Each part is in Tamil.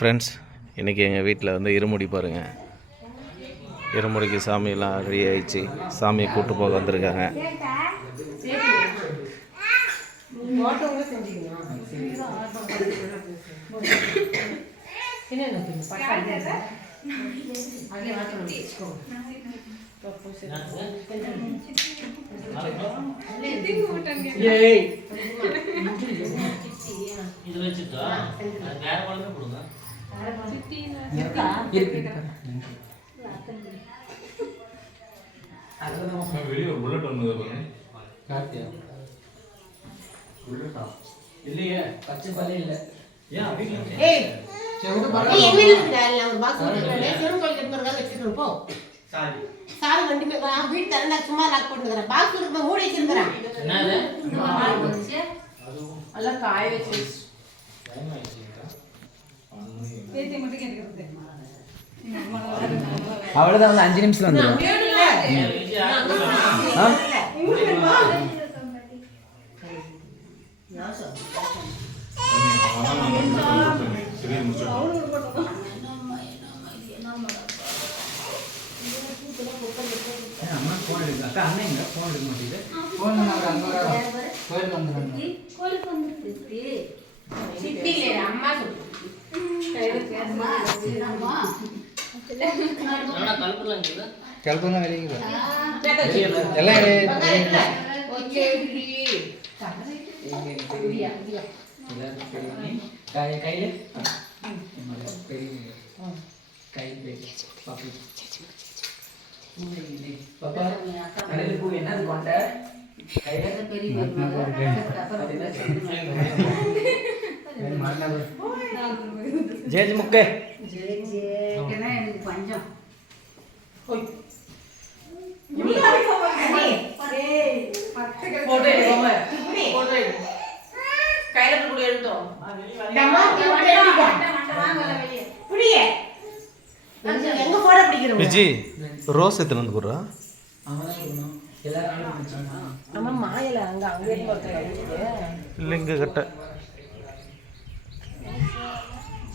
ஃப்ரெண்ட்ஸ் இன்றைக்கி எங்கள் வீட்டில் வந்து இருமுடி பாருங்கள் இருமுடிக்கு சாமியெல்லாம் ரெடி ஆயிடுச்சு. சாமியை கூட்டு போக வந்திருக்காங்க. இது வச்சுட்டா? வேற குழந்தை கொடுங்க. வெளியே புல்லட் ஒன்று பாருங்க கார்த்தியா இல்லையே பச்சை பல்லே இல்ல ஏன் வீட்டுல ஏய், சரி விட்டு நீ பரவாயில்ல. எங்க இருக்குடா? இல்ல, ஒரு box வச்சிருக்கேன். சிறுங்கோல் கட்டு மாதிரி வச்சிருக்கேன், போ. சாரி சாவி வண்டி மேல வா, வீட்டு திறந்தா சும்மா lock பண்ணிருக்கிறேன். box இருக்கு, மூடி வச்சிருக்கிறேன். என்னது எல்லாம் காய வச்சு டைம் ஆயிடுச்சுக்கா அவ்வளோதான் வந்து அஞ்சு நிமிஷத்துல வந்துடும் அம்மா ஃபோன் எடுக்க அக்கா அண்ணன் எங்க? ஃபோன் எடுக்க மாட்டேங்குது. ஃபோன் பண்ணாங்க அங்க கோயில் வந்துடுறாங்க அம்மா சொல்லு. கிளப்பம் வெளியே. எல்லாம் கையில என்னது கொண்ட கையில ஜேஜ் முக்கே பிடிக்கிறோம் விஜி ரோஸ் எத்தனை வந்து போடுறா? அவன் இருக்கணும் எல்லாரும் ஆள் பண்ணிச்சாங்க நம்ம மாயல அங்க அங்க இருந்து ஒருத்தர் இல்லை இங்கே கட்ட ரெண்டு பேரா நீங்க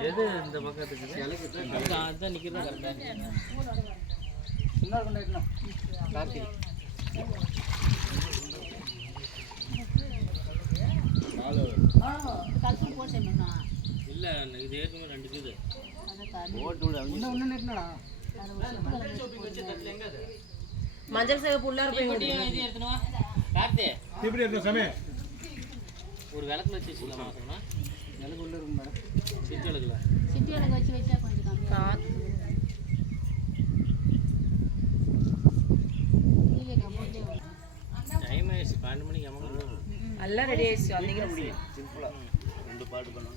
எது இந்த பக்கத்துக்கு அதான் நிக்கிறதா கரெக்டா இன்னொரு கொண்டு வைக்கணும் இல்ல இது ஏற்கனவே ரெண்டு மஞ்சள் சேவை புள்ளார் போய் இது கார்த்தி. எப்படி இருந்தோம் சாமி? ஒரு விளக்குல வச்சு வச்சுக்கலாமா விளக்கு உள்ள இருக்கும் மேடம். சிட்டு விளக்குல. காத்து டைம் ஆயிடுச்சு பன்னெண்டு மணிக்கு எல்லாம் ரெடி ஆயிடுச்சு வந்தீங்க ரெண்டு பாட்டு பண்ணோம்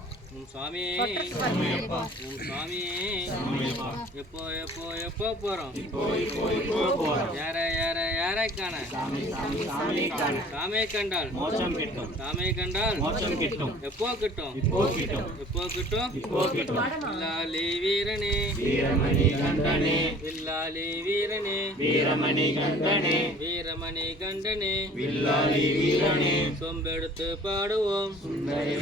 உம் சாமி உம் சாமி எப்போ எப்போ எப்போ போறோம்? யார யார யாரை காண? சாமியை கண்டால். சாமியை கண்டால். எப்போ கிட்டும்? எப்போ கிட்டும்? வில்லாலி வீரனே. வீரமணி கண்டனே. வில்லாலி வீரனே. வீரமணி கண்டனே. வீரமணி கண்டனே. வில்லாலி வீரனே. சொம்பெடுத்து பாடுவோம். சுந்தரே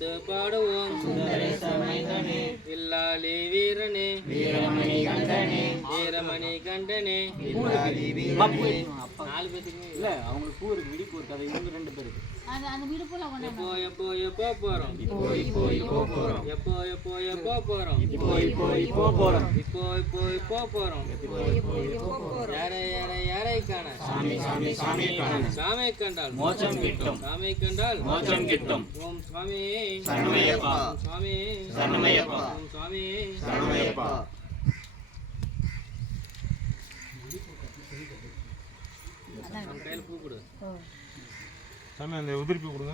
சொல்லெடுத்து பாடுவோம். சுந்தரே சமைந்தனே வில்லாலி வீரனே. வீரமணி கண்டனே. வீரமணி கண்டனே. நாலு பேத்துக்கு இல்ல அவங்களுக்கு பூ இருக்கு விடி பூ இருக்கு அது இவங்க ரெண்டு பேருக்கு. எப்போ எப்போ எப்போ போறோம்? இப்போ இப்போ இப்போ போறோம். எப்போ எப்போ எப்போ போறோம்? இப்போ இப்போ இப்போ போறோம். இப்போ இப்போ இப்போ போறோம். யாரை காண? சாமி சாமி சாமி காண. கண்டால். மோட்சம் கிட்டும். சாமி கண்டால். மோட்சம் கிட்டும். ஓம் சுவாமி ஓம் சுவாமி சரணமையப்பா சாமி அந்த உதிர்ப்பி கொடுங்க.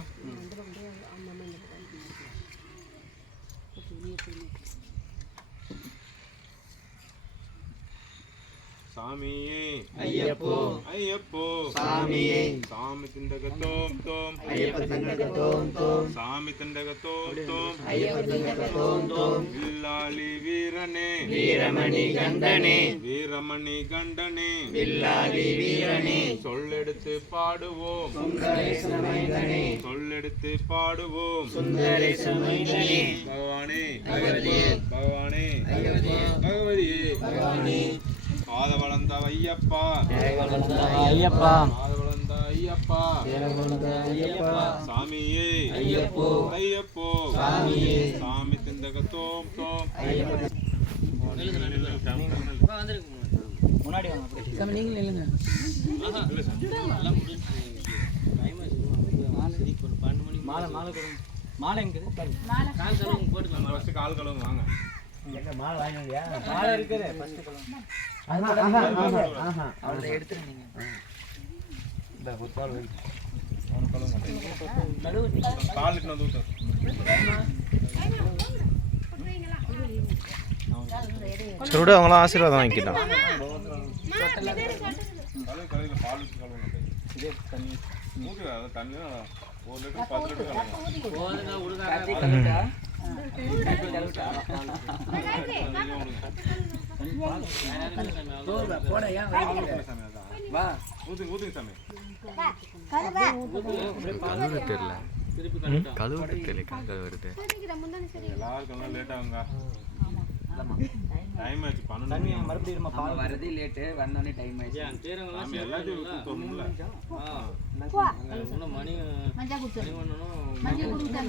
சாமியே. ஐயப்போ. ஐயப்போ. சாமியே. சாமி திண்டக தோம் தோம். ஐயப்ப திண்டக தோம் தோம். சாமி திண்டக தோம் தோம். ஐயப்ப திண்டக தோம் தோம். வில்லாளி வீரனே. வீரமணி கண்டனே வீரமணி கண்டனே. வில்லாளி வீரனே. சொல்லெடுத்து பாடுவோம். சுந்தரேசமைந்தனே சொல்லெடுத்து பாடுவோம். சுந்தரேசமைந்தனே பகவானே. பகவதியே. பகவானே. பகவதியே. பகவானே. பாத வளர்ந்த ஐயப்பா. ஐயப்பா. பாத வளர்ந்த ஐயப்பா. ஐயப்பா. சாமியே. ஐயப்போ. ஐயப்போ. சாமியே. சாமி திந்தக தோம் தோம். முன்னாடி வாங்க அப்படியே சாமி நீங்க நில்லுங்க. எல்லாம் முடிஞ்சுச்சு டைம் ஆச்சு பன்னெண்டு மணிக்கு மாலை மாலை மாலை எங்க கால் செலவு போட்டுக்கலாம் ஃபர்ஸ்ட் கால் கழுவுங்க வாங்க. மாலை இருக்குது. ஃபர்ஸ்ட் கொடுங்க அவளை எடுத்துருங்க நீங்க. காலுக்கு வந்து ஊத்து சரி விடு அவங்களாம் ஆசீர்வாதம் வாங்கிக்கிட்டான். கழுவு கழுவுல பால் ஊத்தி கழுவுங்க இதே தண்ணி. ஊத்துங்க அது தண்ணி ஒரு லிட்டர் பத்து லிட்டர் கழுவுங்க கழுவு தெரியல திருப்பி தெரியல வருது எல்லாருக்கும் லேட் ஆகுங்க டைம் ஆச்சு பன்னெண்டு மறுபடியும் இருமா பால் வரதே லேட்டு வந்தோடனே டைம் ஆயிடுச்சு. ஏன் தீரங்கள்லாம் சாமி எல்லாத்தையும் ஊத்தி தரணும்ல இன்னும் மணி மஞ்சள் குடுத்து. மஞ்சள் மஞ்சள்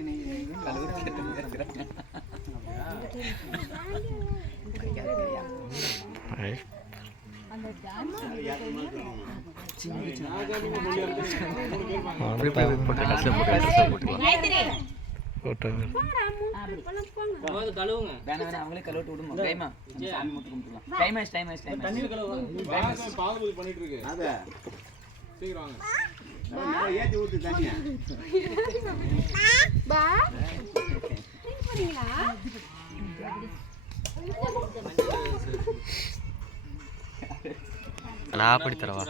இங்க நமக்கு வந்து கேட்டு இருக்கிறேன் ஐ. அப்படியே போய் போட்டு கடைசியில் போட்டு கடைசியில் போட்டுக்கலாம் அவங்களே கழுவிட்டு விடுமா டைமா சாமி மட்டும் கும்பிட்டுலாம் டைம் ஆயிடுச்சு டைம் ஆயிடுச்சு டைம் ஆயிடுச்சு பண்ணிட்டு இருக்கு சீக்கிரம் வாங்க நான் அப்படி தரவா?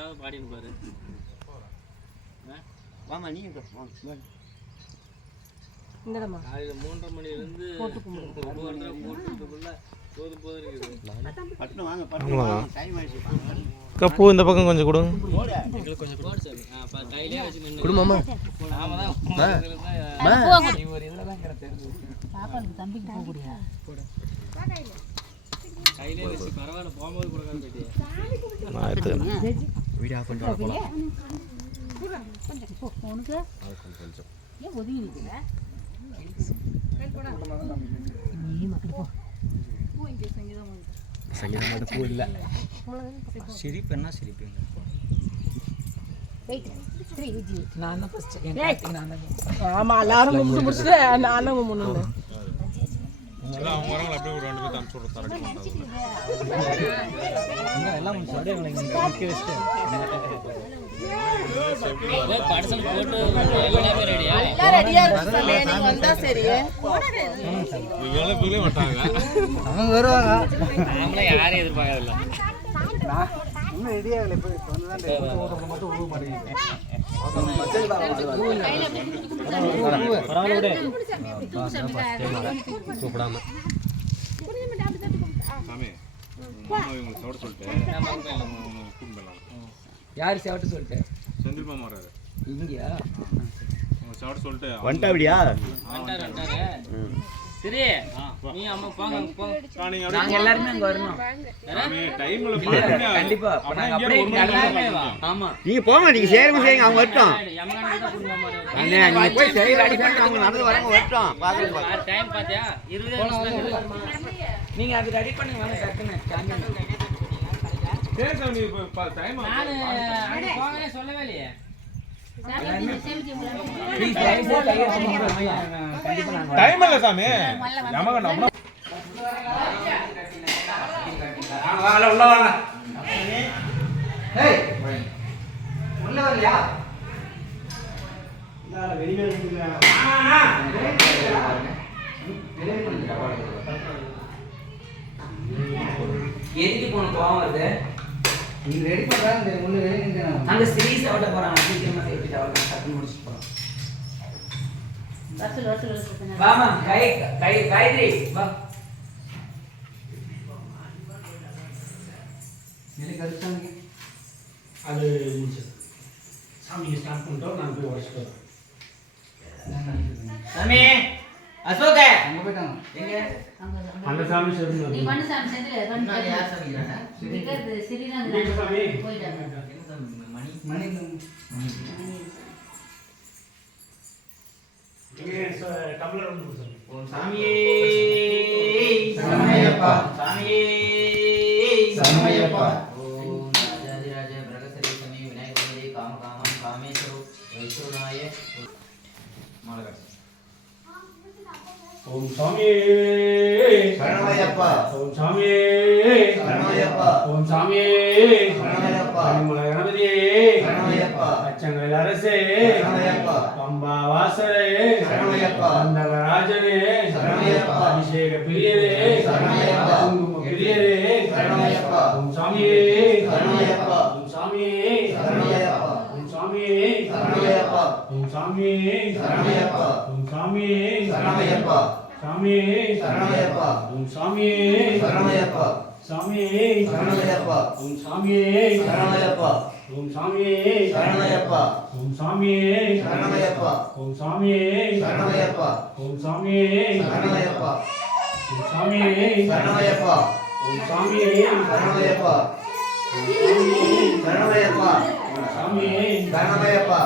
இங்கடமா காலையில மூன்றரை மணிலேருந்து பூ இந்த பக்கம் கொஞ்சம் கொடுங்க. போடு சாமி ஆ. தான் தான் போயிட்டு நான் எடுத்துக்கிறேன். சிரிப்பு என்ன சிரிப்பீங்க வெயிட் த்ரீ விஜி நான் தான் நான் தான். ஆமா எல்லாரும் முடிச்சுட்டு நானும் கும்பிடணும் எல்லாம் அவங்க வரவங்க அப்படியே ஒரு ரெண்டு பேர் அனுப்பிச்சு விட தரக்கு எல்லாம் அப்படியே நிக்க வச்சுட்டு. வருவாங்க. நாமளே யாரையும் எதிர்பார்க்கறதில்ல இன்னும் ரெடி ஆகல இப்போ இப்போ வந்து தான் மட்டும் உருவ மாட்டேங்குது போயிடலாம் யார் சேவட்டு சொல்லிட்டு? செந்தில் மாமா வராரு இங்கயா? சோட சொல்லிட்டு வந்துட்டாரு வந்துட்டாரு சரி நீ அம்மா போங்க போங்க. நீங்க எல்லாருமே அங்க வரணும். டைம்ல கண்டிப்பா. அப்ப நாங்க அப்படியே எல்லாருமே ஆமா. நீங்க போங்க நீங்க சேருங்க செய்யுங்க அவங்க வரட்டும். அண்ணே, நீங்க போய் சரி ரெடி பண்ணிட்டு அவங்க நடந்து வரவங்க வரட்டும். பாத்துக்கலாம் டைம் பாத்தியா? இருபது நிமிஷம் நீங்க அது ரெடி பண்ணி வாங்க டைம் நானு அங்க போகவே சொல்லவே இல்லையே. நாங்க. டைம் இல்ல சாமி. யமகண்டம் வாங்க வாங்க உள்ள வாங்க ஏய் உள்ள வரலையா எதுக்கு போன கோவம் வருது நீ ரெடி பண்றாங்க அங்க சீரியஸ் ஆகிட்ட போறாங்க சீக்கிரமா சேர்த்துட்டு அவ்வளோ டக்குன்னு முடிச்சுட்டு போறோம் வசூல் வசூல் வசூல் வாமா கை கை காயத்ரி வா. நெல்லி கழிச்சாங்க அது முடிச்சது சாமிக்கு ஸ்டார்ட் பண்ணிட்டோம் நான் போய் உடச்சிட்டு வரேன். சாமி அசோக. அங்க போயிட்டாங்க. எங்க? அந்த சாமி சேர்ந்து நீ பண்ணு சாமி செந்தில் பண்ணு யார் சாமி நீங்க சாமி போயிட்டாங்க. சாமி? மணி மணி. ஓம் சாமியே சரணமையப்பா. சாமியே சரணமையப்பா. ஓம் ராஜாதிராஜ பிரகசரீசமே விநாயகரே காம காமம் காமேஸ்வரோ. ஓம் சாமியே சரணமையப்பா. ஓம் சாமியே சரணமையப்பா. ஓம் சாமியே சரணமையப்பா. கனிமலை கணபதியே சரணமையப்பா. அச்சங்கள் அரசே சரணமையப்பா. சரணமையப்பா. அந்தகராஜனே சரணமையப்பா. அபிஷேக பிரியரே. குங்கும பிரியரே. ஓம் சாமியே. ஓம் சாமியே. ஓம் சாமியே. ஓம் சாமியே. ஓம் சாமியே. சாமியே சரணமையப்பா. ஓம் சாமியே சரணமையப்பா. சாமியே. ஓம் சாமியே சரணமையப்பா. ஓம் சாமியே சரணமையப்பா. ஓம் சாமியே சரணமையப்பா. ஓம் சாமியே சரணமையப்பா. ஓம் சாமியே சரணமையப்பா. ஓம் சாமியே சரணமையப்பா. ஓம் சாமியே சரணமையப்பா. சரணமையப்பா. சாமியே சரணமையப்பா.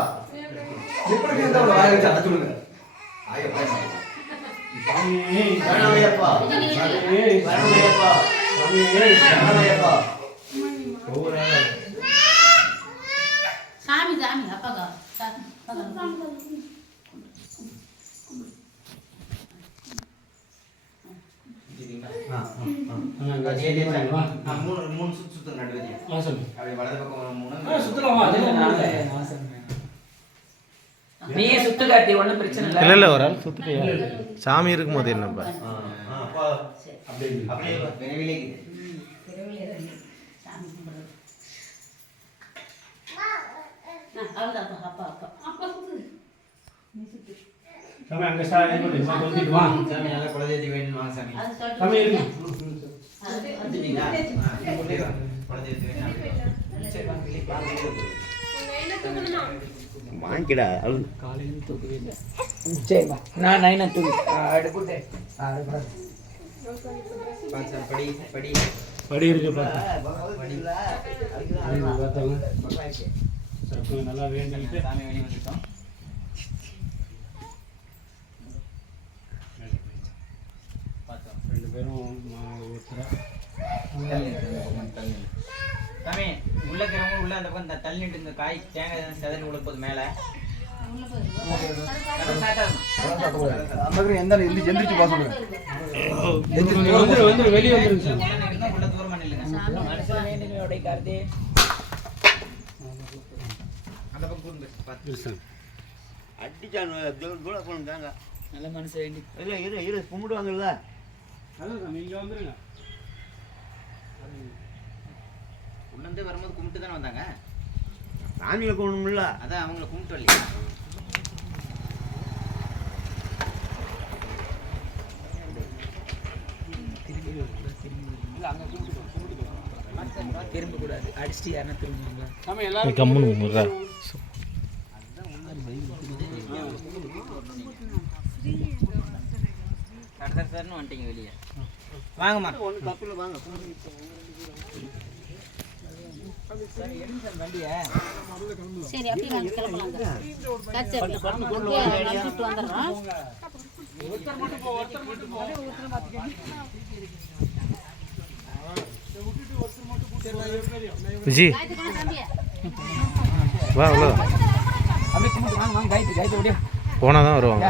எப்படி இருந்தா ஒரு வாயை வச்சு அடைச்சுடுங்க. ஆய பேசாம. சாமியே சரணமையப்பா. சாமியே சரணமையப்பா. சாமியே சரணமையப்பா. சாமி சாமி அப்பாக்கா சாமி அப்பாக்கா. ஆ, மூணு மூணு சுத்து சுத்து சாமி அப்படியே வலது பக்கம் மூணு ஆ சுத்தலாமா அதே நீயே சுத்து காட்டி ஒண்ணும் பிரச்சனை இல்ல இல்லை இல்லை ஒரு ஆள் சுற்றிட்டியா சாமி இருக்கும்போது என்னப்பா ஆ, அப்பா, அப்படியே அப்படியே விரைவிலே இருக்குது. சாமி கும்பிடுறது. ஆ, அவ்வளவுதான் அப்பா அப்பா அப்பா அப்பா சுத்து. நீ சுத்து. சாமி அங்கே ஸ்டார்ட் பண்ணி தொந்திட்டு வா சாமி நல்லா குலதெய்வம் வேணும் வாங்க சாமி சாமி அது- வந்துட்டீங்களா? வேணும்? சரி வாங்க பாருங்க. வாங்கிடா அது சரி வா நான் நைனா தூக்கி எடுப்புட்டேன் எடுப்பேன் பாத்து சார், படி படி. படி இருக்கு பாத்து படி. பார்த்தாங்க சரி நல்லா சாமி வெளியே வந்துட்டோம் பார்த்தோம் ரெண்டு பேரும் சாமி உள்ள இருக்கிறவங்க உள்ள அந்த பக்கம் தள்ளி நின்று இந்த காய் தேங்காய் செதறி உள்ள போகுது மேல. வெளியே வந்துருங்க அடிச்சானு தூர போனாங்க நல்ல மனுஷன் வேண்டி இல்லை இரு இரு கும்பிடுவாங்கல்ல அதான் சாமி இங்கே வந்துருங்க. உள்ள வரும்போது கும்பிட்டு தானே வந்தாங்க? சாமியை கும்பிடணும்ல. அதான் அவங்கள கும்பிட்டு வரலையா திரும்ப கூடாது அடிச்சுட்டு யாருன்னா திரும்புவாங்களா? எல்லாரும் கம்முன்னு சடன்னு வந்துட்டீங்க வெளியே. வாங்கம்மா. ஒன்றும் தப்பு இல்லை வாங்க. சரி அப்படியே நாங்க கிளம்பலாங்க. சரி வா அப்படியே வாங்க. வாங்க தான் வருவாங்க.